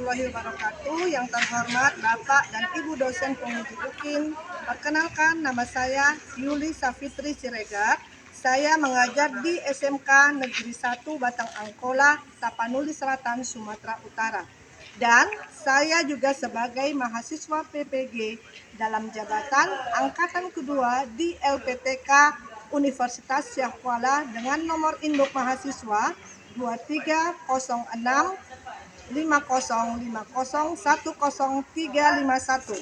warahmatullahi wabarakatuh. Yang terhormat Bapak dan Ibu dosen penguji UKIN. Perkenalkan, nama saya Yuli Safitri Siregar. Saya mengajar di SMK Negeri 1 Batang Angkola, Tapanuli Selatan, Sumatera Utara. Dan saya juga sebagai mahasiswa PPG dalam jabatan angkatan kedua di LPTK Universitas Syah Kuala dengan nomor induk mahasiswa 2306 5050 10351.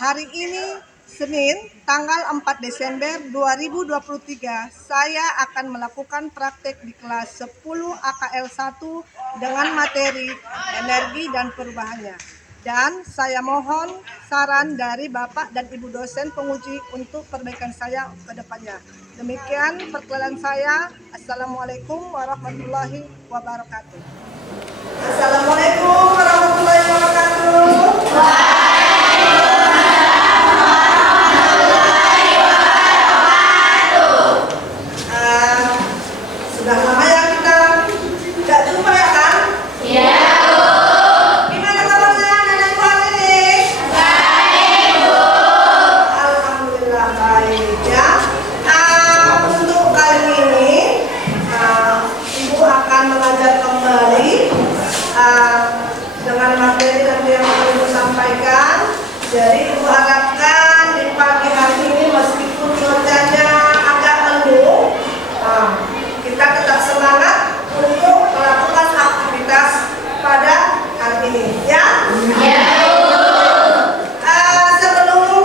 Hari ini Senin tanggal 4 Desember 2023 saya akan melakukan praktek di kelas 10 AKL 1 dengan materi energi dan perubahannya. Dan saya mohon saran dari Bapak dan Ibu dosen penguji untuk perbaikan saya ke depannya. Demikian perkenalan saya. Assalamualaikum warahmatullahi wabarakatuh. Assalamualaikum warahmatullahi wabarakatuh. Sudah lama ya kita nggak jumpa ya kan? Iya. Gimana kabarnya nenek hari ini? Baik, Bu. Alhamdulillah baik ya. Untuk kali ini Ibu akan mengajar kembali dengan materi yang Ibu sampaikan. Jadi Ibu harapkan di pagi hari ini meskipun cuacanya agak mendung, kita tetap semangat untuk melakukan aktivitas pada hari ini, ya? Ya. Sebelum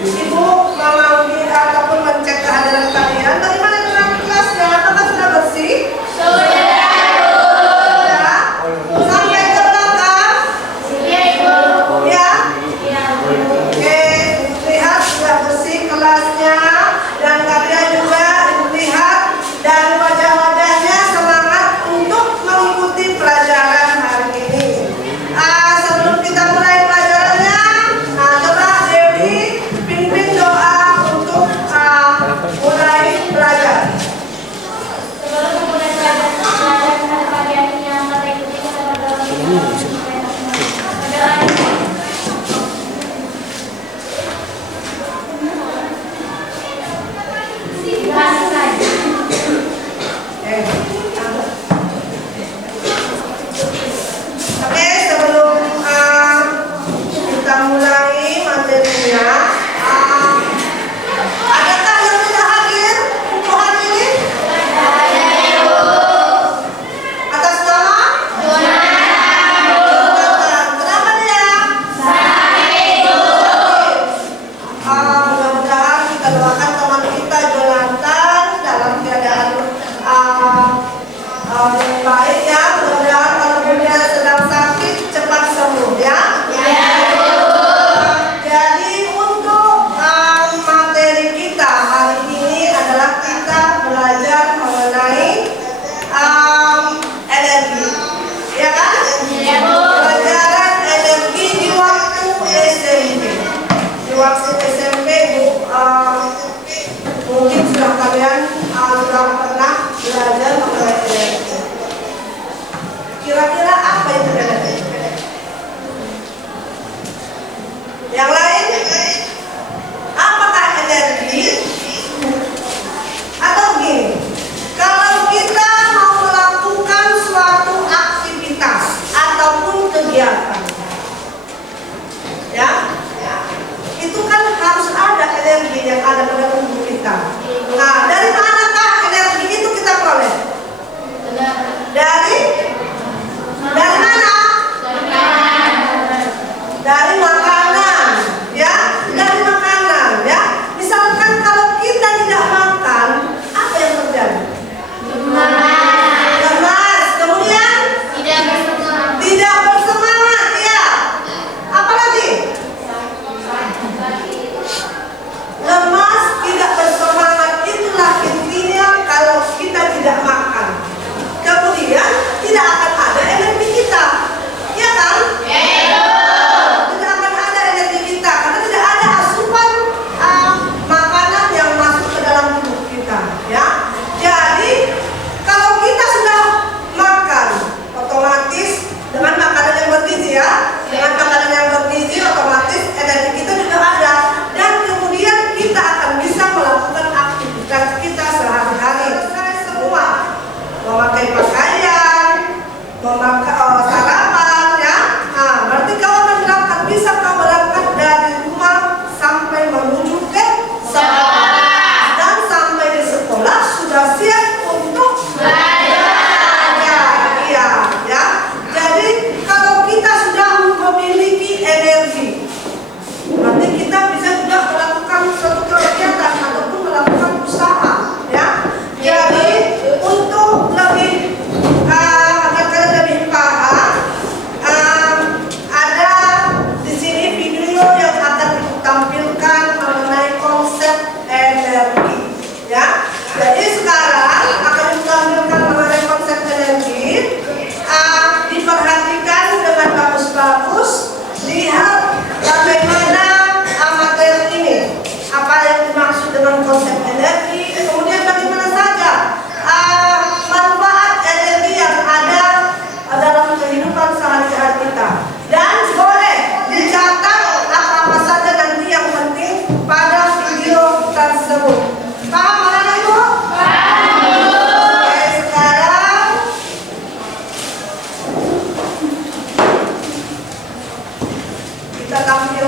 Ibu memanggil ataupun mencek kehadiran kalian, bagaimana dengan kelasnya? Apakah sudah bersih? Sudah. Sampai ke belakang? Iya, Ibu. Ya? Oke, lihat sudah bersih kelasnya dan kalian juga lihat dari wajah-wajahnya semangat untuk mengikuti pelajaran hari ini. Sebelum kita mulai pelajarannya, coba Dewi pimpin doa untuk mulai belajar. Sebelum memulai pelajaran pada pagi hari ini yang kita ikuti, kita berdoa. Oke, sebelum kita mulai materinya, adakah yang tidak hadir untuk hari ini? Atas nama? Kenapa dia? Mudah-mudahan kita doakan teman kita Jonathan dalam keadaan baik ya. Mudah-mudahan kalau dia sedang sakit cepat sembuh ya. Jadi untuk materi kita hari ini adalah kita belajar mengenai energi, ya kan? Pelajaran energi di waktu SMP. Di waktu SMP mungkin sudah kalian sudah pernah belajar mengenai energi. Kira-kira apa itu energi? Yang lain? Apakah energi? Atau begini, kalau kita mau melakukan suatu aktivitas ataupun kegiatan, ya, itu kan harus ada energi yang ada pada tubuh kita. Nah, dari manakah energi itu kita peroleh? Dari mana? Dari makanan, ya, dari makanan, ya. Misalkan kalau kita tidak makan, apa yang terjadi? Lemas, kemudian tidak bersemangat, ya. Apalagi? Lemas, tidak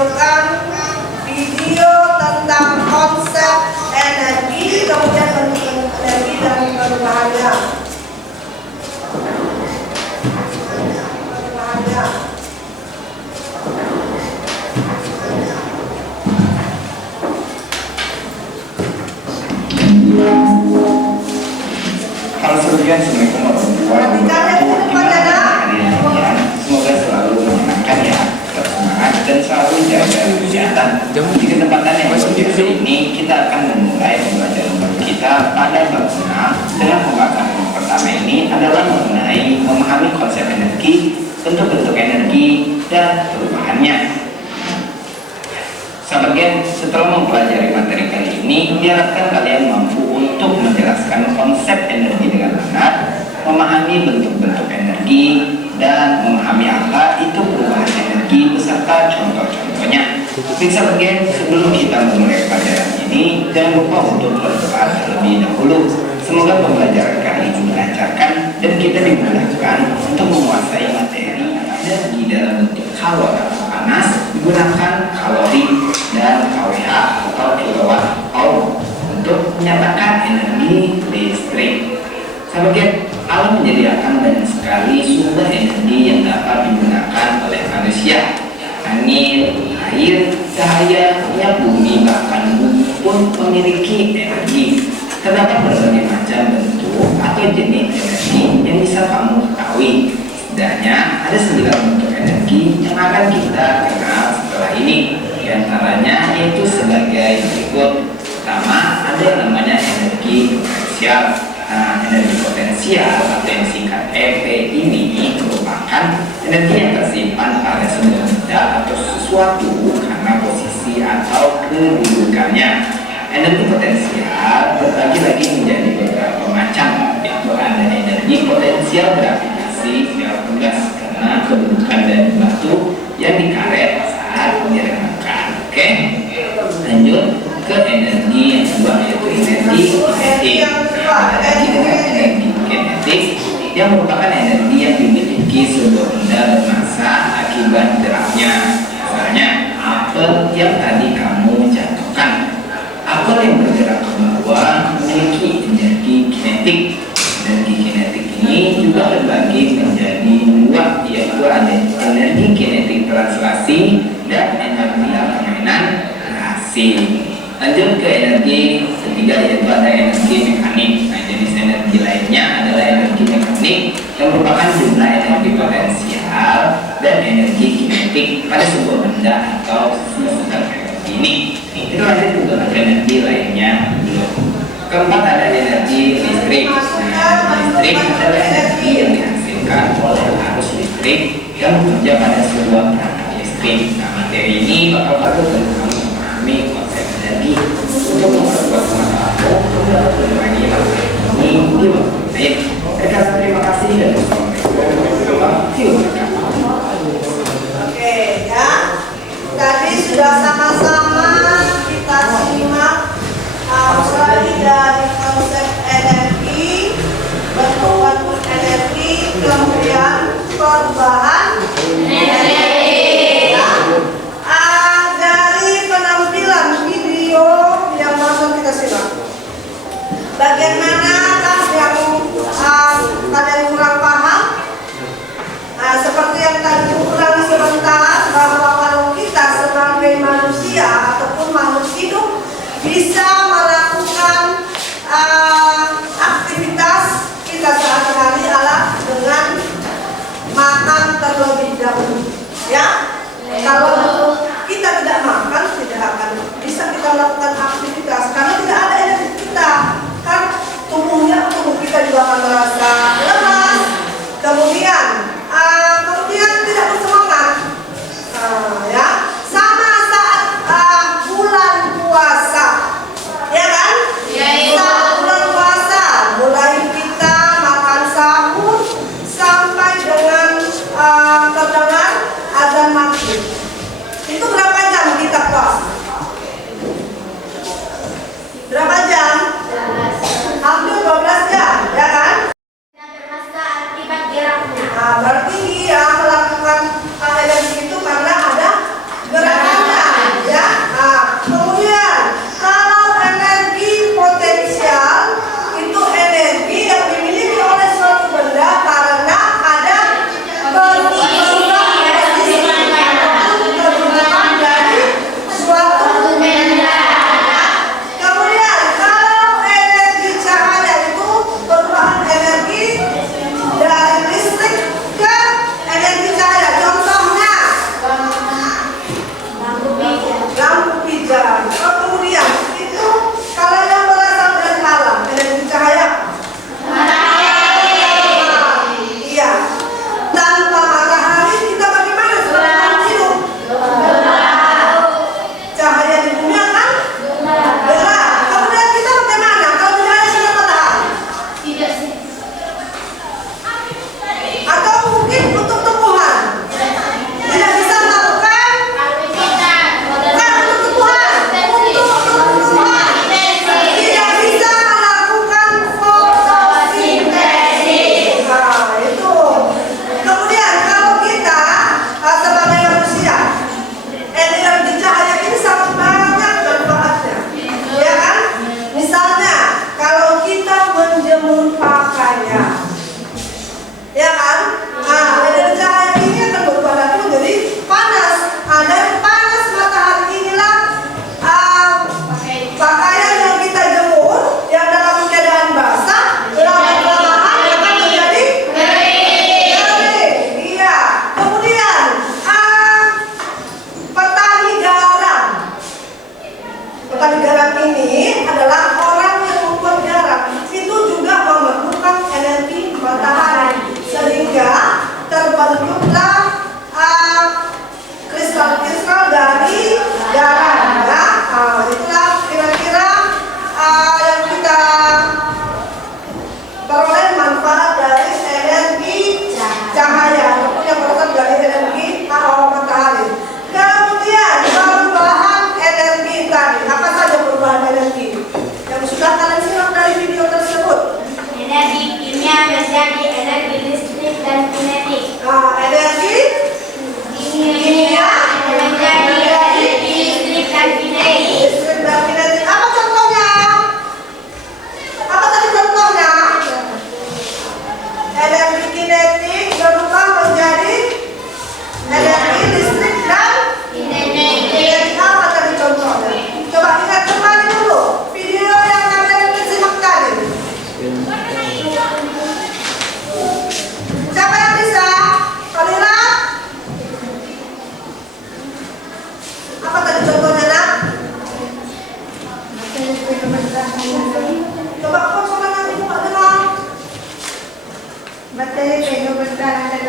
menampilkan video tentang konsep energi, kemudian bentuk energi dan perubahannya. Halo semuanya, assalamualaikum warahmatullahi wabarakatuh. Semoga selalu menyenangkan ya, tetap semangat dan selalu jaga kesehatan. Di kesempatan yang berbiasa ini kita akan memulai pembelajaran baru kita pada bab 6 dengan pembahasan yang pertama ini adalah mengenai memahami konsep energi, bentuk-bentuk energi dan perubahannya. Sahabat Gen, setelah mempelajari materi kali ini, diharapkan kalian mampu untuk menjelaskan konsep energi dengan benar, memahami bentuk-bentuk energi, dan memahami apa itu perubahan energi beserta contoh-contohnya. Baik sahabat Gen, sebelum kita memulai pelajaran ini, jangan lupa untuk berdoa terlebih dahulu. Semoga pembelajaran kali ini dilancarkan dan kita dimudahkan untuk menguasai materi energi dalam bentuk kalori panas menggunakan kalori dan kWh atau kilowatt hour untuk menyatakan energi listrik. Sahabat Gen, alam menyediakan banyak sekali sumber energi yang dapat digunakan oleh manusia. Angin, air, cahaya, minyak bumi, bahkan bumi pun memiliki energi. Terdapat berbagai macam bentuk atau jenis energi yang bisa kamu ketahui. Setidaknya ada 9 bentuk energi yang akan kita kenal setelah ini. Di antaranya yaitu sebagai berikut. Pertama, ada yang namanya energi potensial. Nah, energi potensial atau yang singkat EP ini merupakan energi yang tersimpan pada sebuah benda atau sesuatu karena posisi atau kedudukannya. Energi potensial terbagi lagi menjadi beberapa macam, yaitu ada energi potensial gravitasi secara tegas karena kedudukan dari batu yang dikaret saat diremukkan. Oke, lanjut ke energi yang kedua, yaitu energi kinetik. Energi kinetik yang merupakan energi yang dimiliki sebuah benda bermassa akibat geraknya. Misalnya apel yang tadi kamu jatuhkan. Apel yang bergerak ke bawah memiliki energi kinetik. Energi kinetik ini juga terbagi menjadi dua, yaitu ada energi kinetik translasi dan energi permainan hasil. Lanjut ke energi ketiga, yaitu ada energi mekanik. Nah, jenis energi lainnya adalah energi mekanik yang merupakan jumlah energi potensial dan energi kinetik pada sebuah benda atau sistem energi ini. Itu lanjut ke energi lainnya dulu. Keempat ada energi listrik. Nah, listrik adalah energi yang dihasilkan oleh arus listrik yang bekerja pada sebuah perangkat listrik. Nah, materi ini bakal bagus untuk kamu memahami konsep energi untuk memperkuat pengetahuan dalam berbagi materi ini di waktu lain. Terima kasih dan wassalamualaikum warahmatullahi wabarakatuh. Oke ya, tadi sudah sama-sama kita simak mulai dari konsep energi, bentuk-bentuk energi, kemudian perubahan energi. Ya. Dari penampilan video yang langsung kita simak, bagaimana yang kalian kurang paham? Seperti yang tadi ulangi sebentar, bahwa kalau kita sebagai manusia ataupun makhluk hidup bisa melakukan aktivitas kita sehari-hari adalah dengan makan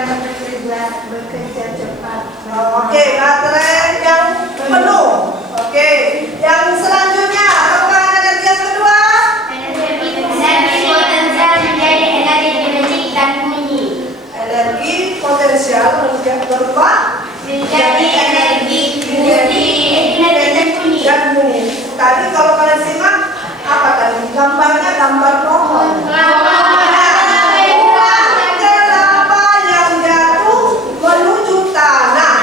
dapat bekerja cepat. Oke, baterai yang penuh. Oke, yang selanjutnya apakah energi yang kedua? Energi potensial menjadi energi kinetik dan bunyi. Energi potensial berubah Menjadi energi kinetik dan bunyi. dan bunyi. Tadi kalau kalian simak apa tadi? Gambarnya gambar pohon. Kelapa yang jatuh menuju tanah.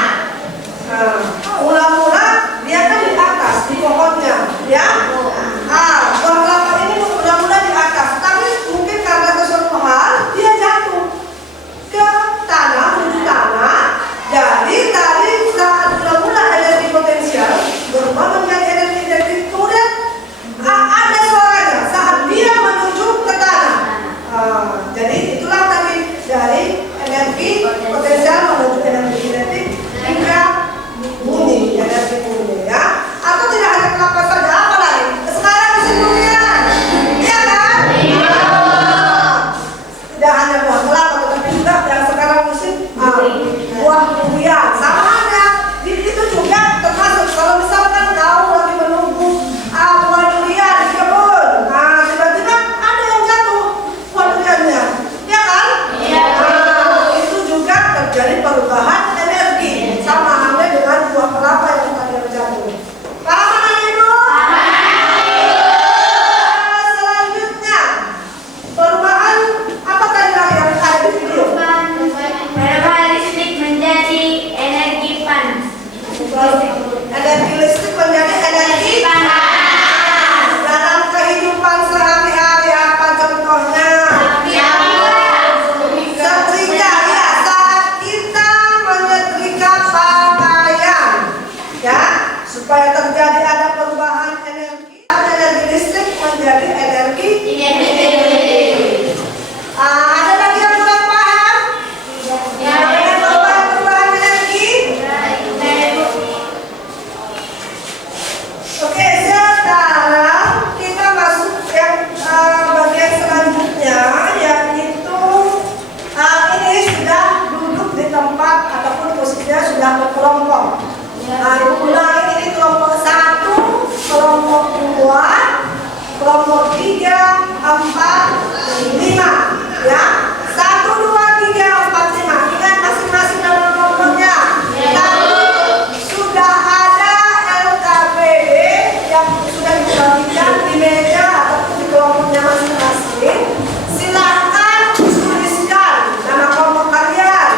Nah, mula-mula dia kan di atas di pohonnya, ya. Buah kelapa ini mula-mula di atas, tapi mungkin karena sesuatu hal dia jatuh ke tanah, menuju tanah. Jadi tadi saat mula-mula energi potensial berubah menjadi energi kinetik, kemudian ada suaranya saat dia menuju ke tanah. Jadi itulah tadi dari energi potensial menuju energi kinetik hingga bunyi, energi bunyi, ya. Atau tidak hanya kelapa saja, apa lagi? Sekarang mesin durian, iya kan? Tidak hanya buah kelapa, tetapi juga yang sekarang musim buah durian. Sama aja, itu juga termasuk. Kalau misalkan kau lagi menunggu buah durian di kebun, tiba-tiba ada yang jatuh buah duriannya, ya kan? Itu juga terjadi perubahan energi, sama halnya dengan buah kelapa yang tadi jatuh. Paham anak ibu? Selanjutnya perubahan apa tadi lagi yang ada di video? Perubahan listrik menjadi energi panas. Energi listrik menjadi energi panas. Dalam kehidupan sehari-hari apa contohnya? Setrika, ya, saat kita menyetrika pakaian, ya, supaya terjadi ada perubahan energi. Energi listrik menjadi energi. Ada lagi yang kurang paham? Dengan perubahan energi? Oke, sekarang kita masuk yang bagian selanjutnya, yaitu ini sudah duduk di tempat ataupun posisinya sudah berkelompok. Ulangi, ini kelompok 1, kelompok 2, kelompok 3, 4, 5, ya. 1, 2, 3, 4, 5. Ingat masing-masing dalam kelompoknya. Tapi sudah ada LKPD yang sudah dibagikan di meja ataupun di kelompoknya masing-masing. Silahkan tuliskan nama kelompok kalian.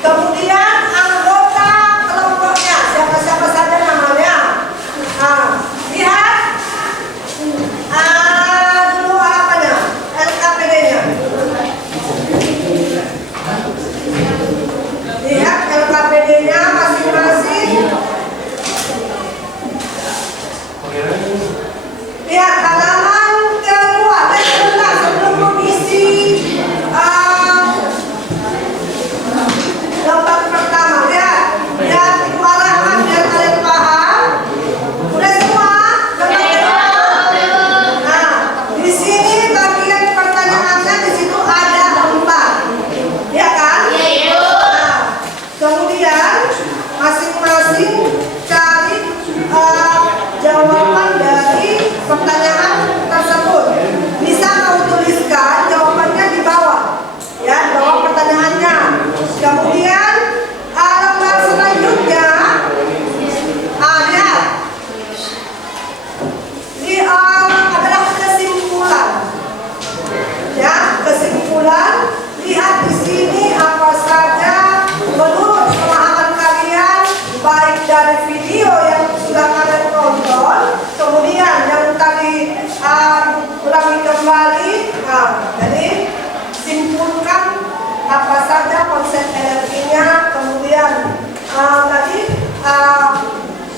Kemudian anggota kelompoknya, siapa-siapa saja namanya. Lihat dulu apanya, LKPD-nya. Lihat LKPD-nya masing-masing. Lihat halaman kedua, sebentar sebelum mengisi lembar pertama. Lihat ibu arahkan biar kalian paham. Udah semua? Di sini bagian pertanyaannya di situ ada 4, ya kan? Kemudian masing-masing cari jawaban dari pertanyaan tersebut. Bisa kau tuliskan jawabannya di bawah, ya, di bawah pertanyaannya. Kemudian lembar selanjutnya, lihat, ini adalah kesimpulan, ya, kesimpulan. Lihat di sini apa saja menurut pemahaman kalian, baik dari video yang sudah kalian tonton, kemudian yang tadi ulangi kembali. Jadi simpulkan apa saja konsep energinya, kemudian tadi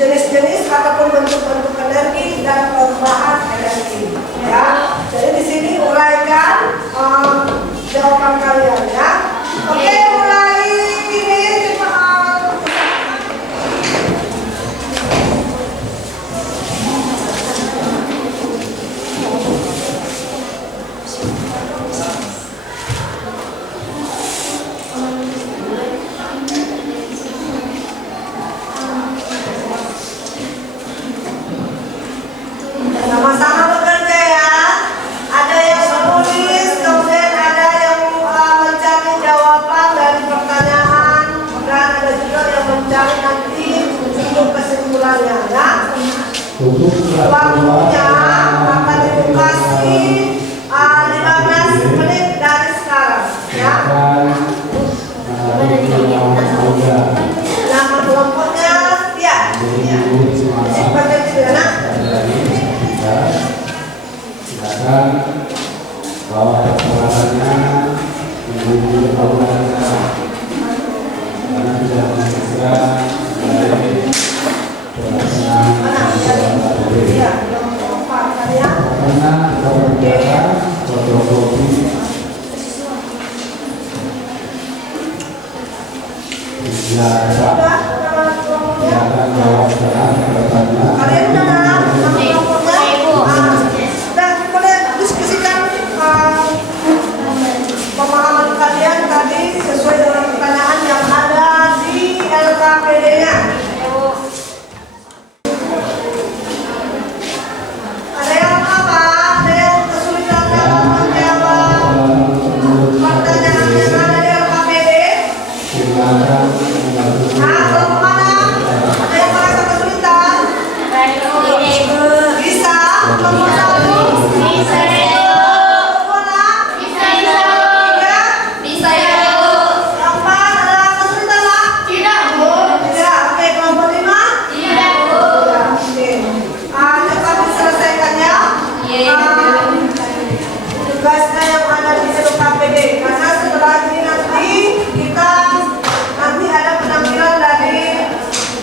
jenis-jenis ataupun bentuk-bentuk energi dan perubahan energi, ya. Jadi di sini uraikan jawaban kalian, ya. Oke, mulai ini tutorialnya ya. Waktunya akan edukasi 15 menit dari sekarang ya. Nama kelompoknya ya. Seperti itu ya nak. Silakan bawa peralatannya, menunggu aulanya, karena tidak bisa dari pelaksanaan Ya, kelompok ya. karena kita berbicara fotokopi silakan jawab sekarang pertanyaan. Kalian udah nama kelompoknya? Dan boleh diskusikan pemahaman kalian tadi sesuai dengan pertanyaan yang ada di LKPD-nya. Ada yang apa? Ada yang kesulitan dalam menjawab pertanyaan yang ada di LKPD? Silakan Nah, kelompok mana? Ada yang merasa kesulitan? Bisa? Kelompok satu? Bisa. Kelompok mana? Bisa. Tiga? Bisa ya. Kelompok ada kesulitan lah? Tidak, Bu. Tidak. Oke, kelompok lima? Tidak, Bu. Oke. Cepat diselesaikan ya. Iya. Tugasnya yang ada di LKPD. Karena setelah ini nanti kita ada penampilan dari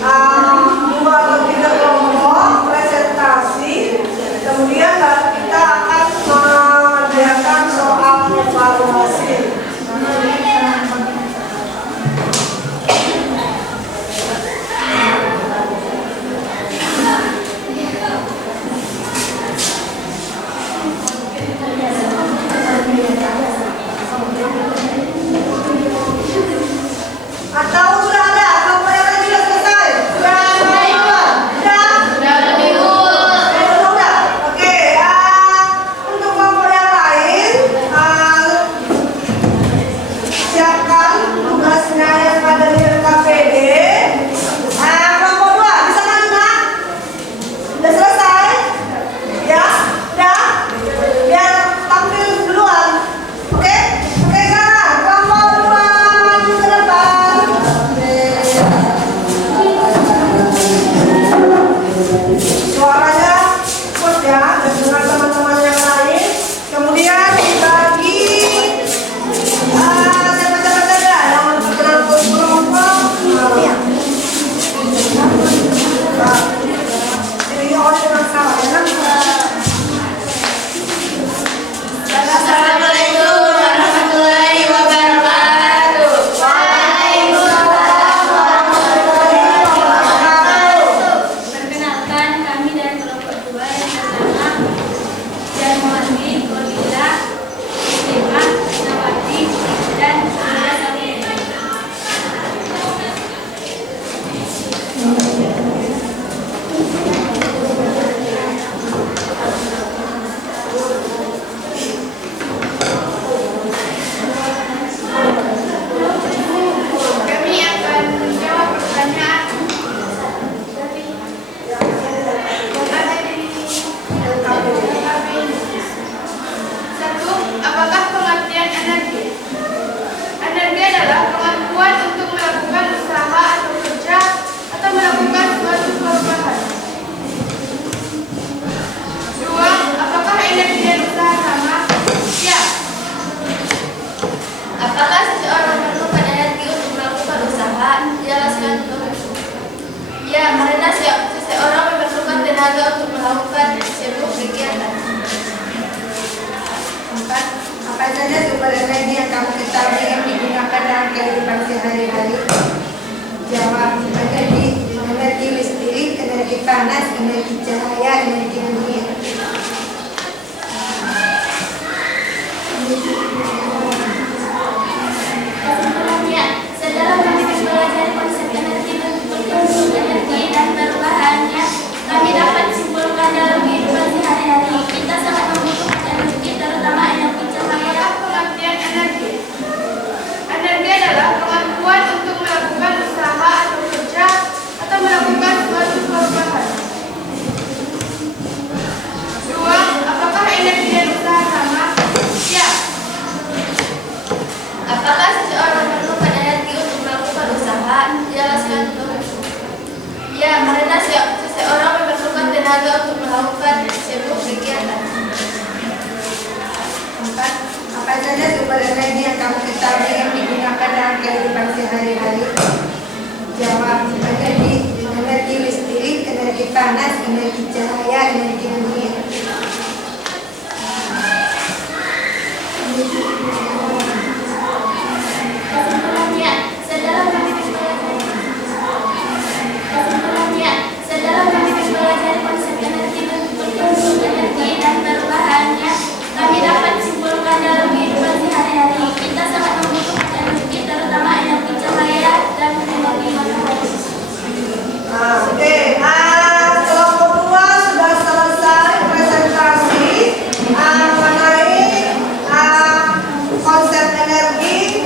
2 atau 3 kelompok presentasi. Kemudian baru kita akan mengerjakan soal evaluasi. Atau sudah ada? Kelompok yang lain sudah selesai? Sudah selesai? Sudah? Sudah? Oke, untuk kelompok yang lain, siapkan tugasnya yang ada di LKPD. Kelompok 2, bisa kan nak? Sudah selesai? Ya? Sudah? Biar tampil duluan. Oke? Oke, sekarang kelompok 2 maju ke depan. Suaranya ikut ya, dan dengan teman-teman yang lain. Kemudian dibagi siapa-siapa saja yang berkenan untuk kelompok. Ini oleh dengan salah ya kan? Assalamualaikum warahmatullahi wabarakatuh. Perkenalkan, kami dari kelompok 2 yang pertama Jarmawati, Kodila, Istima, Nawati, dan Ida Safitri. Kami akan menjawab pertanyaan yang ada di LKP ini. 1. Apakah pengertian energi? Energi adalah kemampuan untuk melakukan usaha atau kerja atau melakukan suatu perubahan. 2. Apakah energi dan usaha sama? Ya. Apakah seseorang memerlukan energi untuk melakukan usaha? Jelaskan dulu. Ya, karena seseorang memerlukan tenaga untuk melakukan sebuah kegiatan. 4. Apa saja sumber energi yang kamu ketahui yang digunakan dalam kehidupan sehari-hari? Jawab. Energi listrik, energi panas, energi cahaya, energi angin. Kesimpulannya, setelah kami mempelajari konsep energi, bentuk energi, dan perubahannya, kami dapat simpulkan dalam kehidupan sehari-hari kita sangat membutuhkan energi, terutama energi cahaya. Pengertian energi. Energi adalah kemampuan untuk melakukan usaha atau kerja atau melakukan suatu perubahan. sehari-hari. Jawab, energi listrik, energi panas, energi cahaya, energi angin. Kesimpulannya, sedalam kami mempelajari konsep energi, bentuk energi dan perubahannya, kami dapat simpulkan dalam kehidupan sehari-hari kita sangat membutuhkan energi, terutama energi cahaya dan energi matahari. Oke, kelompok 2 sudah selesai presentasi mengenai konsep energi,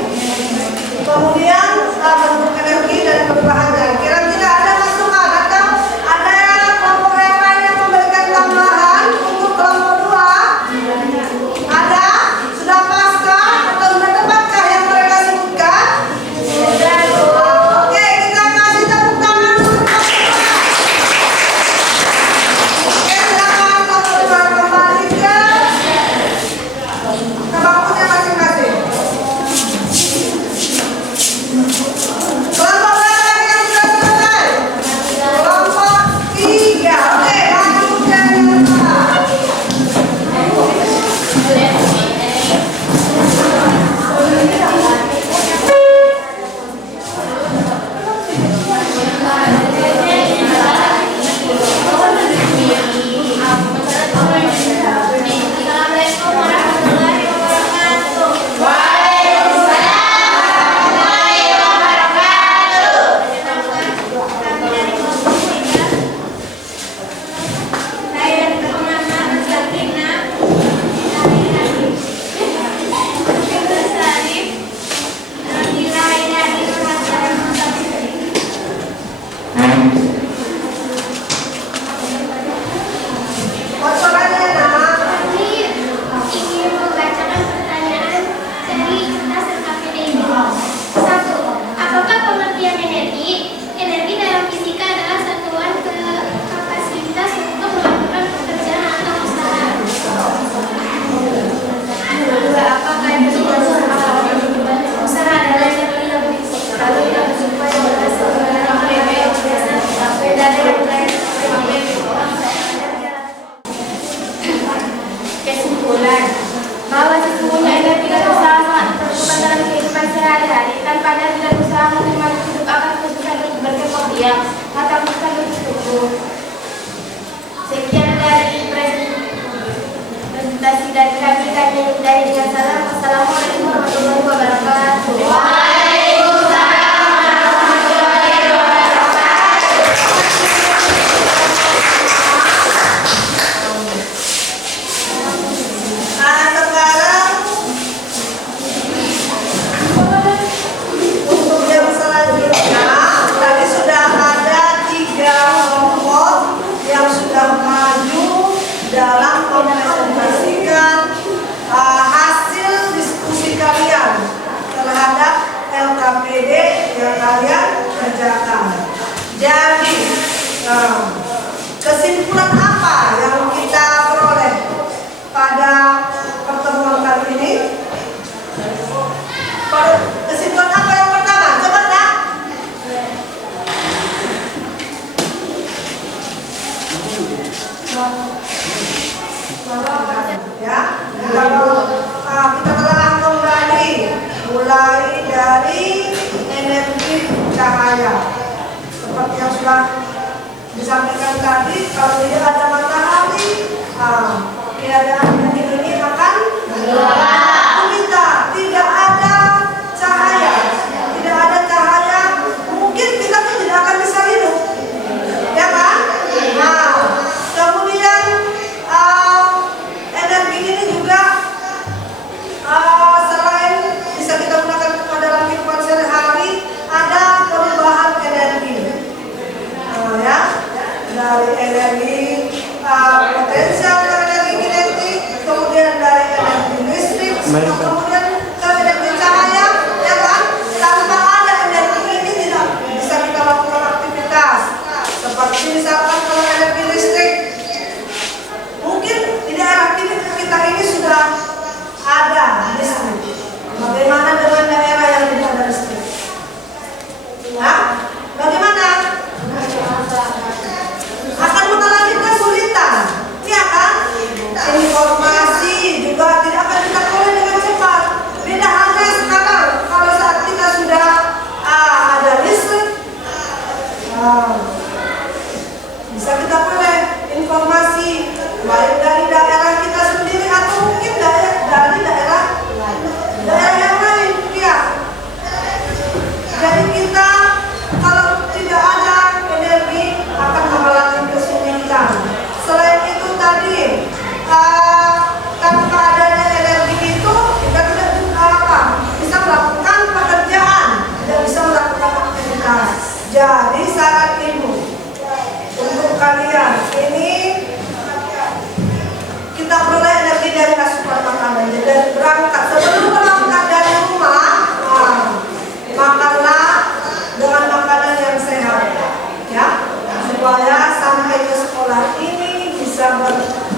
kemudian bentuk energi dan perubahannya. Kira-kira ada masukan atau ada kelompok yang lain yang memberikan tambahan untuk kelompok 2? Ada? Sudah paskah atau sudah tepatkah yang mereka sebutkan? Sudah. Oke, kita kasih tepuk tangan dulu. Oke, silakan teman-teman kembali ke bangkunya masing-masing. Kelompok berapa yang sudah selesai? Kelompok 3. Oke, lanjut yang kedua. Assalamualaikum warahmatullahi wabarakatuh. Kami dari kelompok 3. Saya dari kelompok 6, Sabrina. Bocorannya, nak. Kami ingin membacakan pertanyaan dari kertas LKPD ini. 1. Apakah pengertian energi? Energi dalam fisika adalah satuan kapasitas untuk melakukan pekerjaan atau usaha. 2. Apakah energi usaha adalah energi yang lalu yang supaya berhasil mengenai PB beda dengan kesimpulan bahwa sesungguhnya energi dan usaha sangat diperlukan dalam kehidupan sehari-hari. Tanpa energi dan usaha mungkin makhluk hidup akan kesusahan untuk berkembang biak atau bukan untuk tumbuh. Sekian dari presentasi dari kami dengan salam. Wassalamualaikum warahmatullahi wabarakatuh. Sekarang untuk yang selanjutnya, tadi sudah ada 3 kelompok yang sudah maju dalam mempresentasikan hasil diskusi kalian terhadap LKPD yang kalian kerjakan. Jadi, kesimpulan apa yang kita peroleh pada pertemuan kali ini? Kesimpulan apa yang pertama? Coba nak. Ya, kalau kita telah kembali mulai dari energi cahaya. Seperti yang sudah disampaikan tadi, kalau tidak ada matahari, keadaan dunia ini akan kita tidak ada cahaya, mungkin kita pun tidak akan bisa hidup, ya kan? Kemudian energi ini juga selain bisa kita gunakan dalam kehidupan sehari-hari, ada perubahan energi, ya, dari energi potensial ke energi kinetik, kemudian dari energi listrik, kemudian ke energi cahaya, ya kan? Tanpa ada energi ini tidak bisa kita lakukan aktivitas. Seperti misalkan kalau energi listrik, mungkin di daerah kita ini sudah ada listrik. Bagaimana dengan daerah yang tidak ada listrik?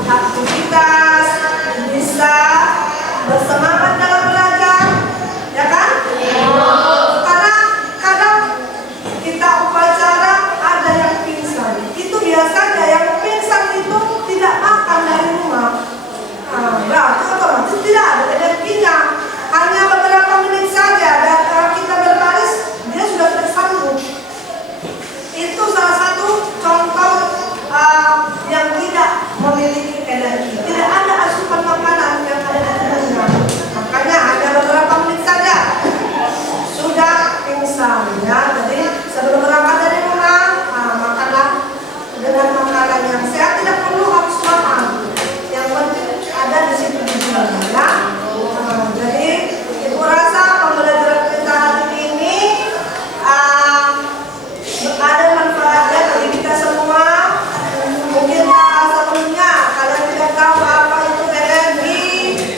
aktivitas, bisa bersemangat dalam belajar, ya kan? Karena kadang kita upacara ada yang pingsan. Itu biasanya yang pingsan itu tidak makan dari rumah. Berarti otomatis tidak ada energinya. Hanya beberapa menit saja dan kita berbaris dia sudah tidak sanggup. Itu salah satu contoh yang tidak memiliki energi. Tidak ada asupan makanan yang ada di tubuhnya. Makanya hanya beberapa menit saja sudah pingsan. Ya, jadi sebelum berangkat dari rumah, makanlah dengan makanan yang sehat. Tidak perlu harus makan. Yang penting ada di situ gizinya. Ya. Jadi ibu rasa pembelajaran kita hari ini ada manfaatnya bagi kita semua. Mungkin sebelumnya kalian tidak tahu apa itu energi,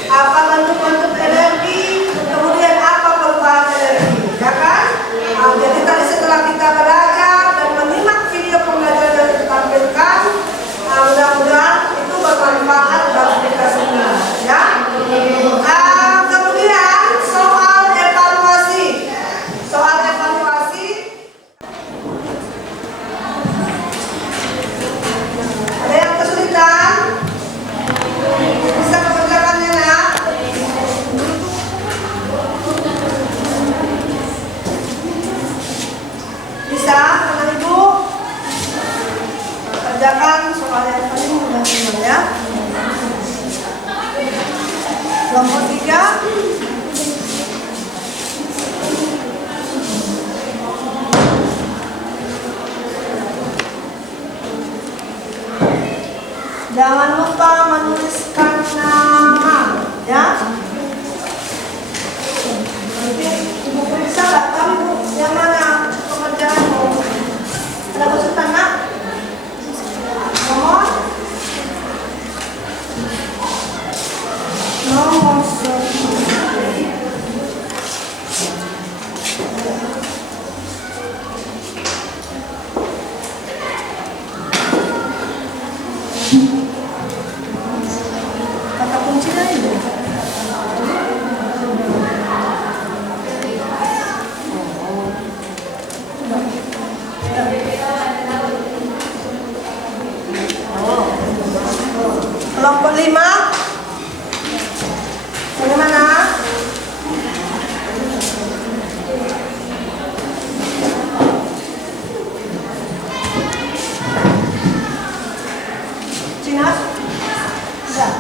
apa bentuk-bentuk energi, kemudian apa perubahan energi, ya kan? Jadi tadi setelah kita belajar dan menyimak video pembelajaran yang ditampilkan, mudah-mudahan itu bermanfaat bagi kita semua, ya. Kemudian soal evaluasi. Ada yang kesulitan? Bisa mengerjakannya, nak? Bisa, anak ibu? Kerjakan soal yang paling mudah, ya. Kelompok 3. Jangan lupa menuliskan nama, ya. Nanti ibu periksa nggak tahu ibu yang mana pekerjaanmu. Ada kesulitan, nak? Nomor 1. Kata kuncinya itu. Kelompok 5. Bagaimana? Cina? Enggak.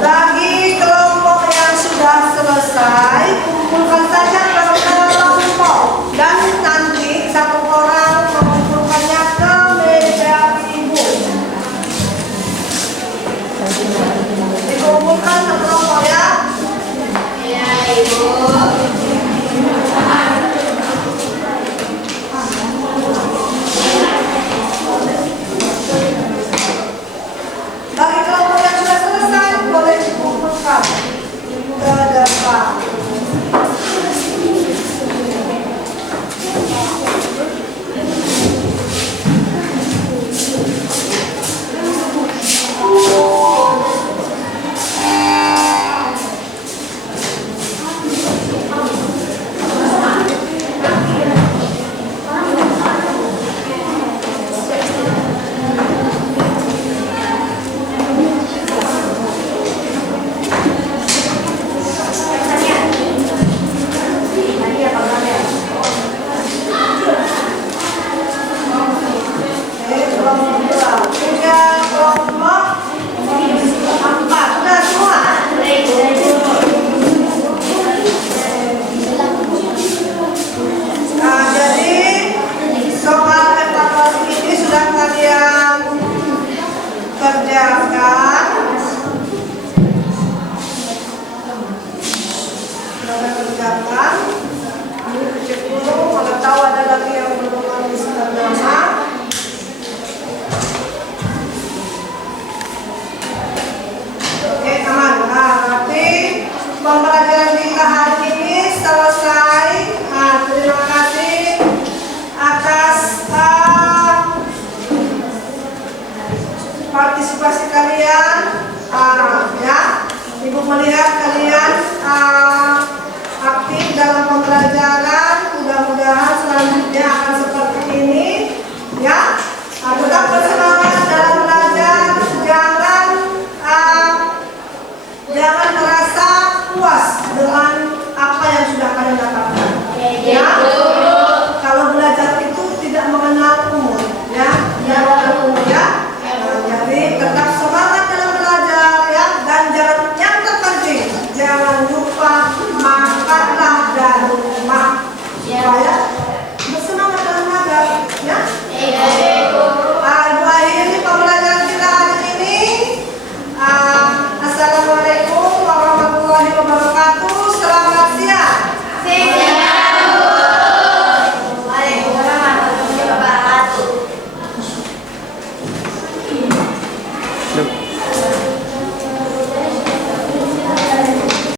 Bagi kelompok yang sudah selesai, kumpulkan saja ke kelompok dan nanti satu orang mengumpulkannya ke meja ibu. Dikumpulkan ke kelompok, ya. Ya, Ibu. Bagi kelompok yang sudah selesai, boleh dikumpulkan ke depan. Oke, aman. kasih kalian, ya, Ibu melihat kalian aktif dalam pembelajaran. Mudah-mudahan selanjutnya akan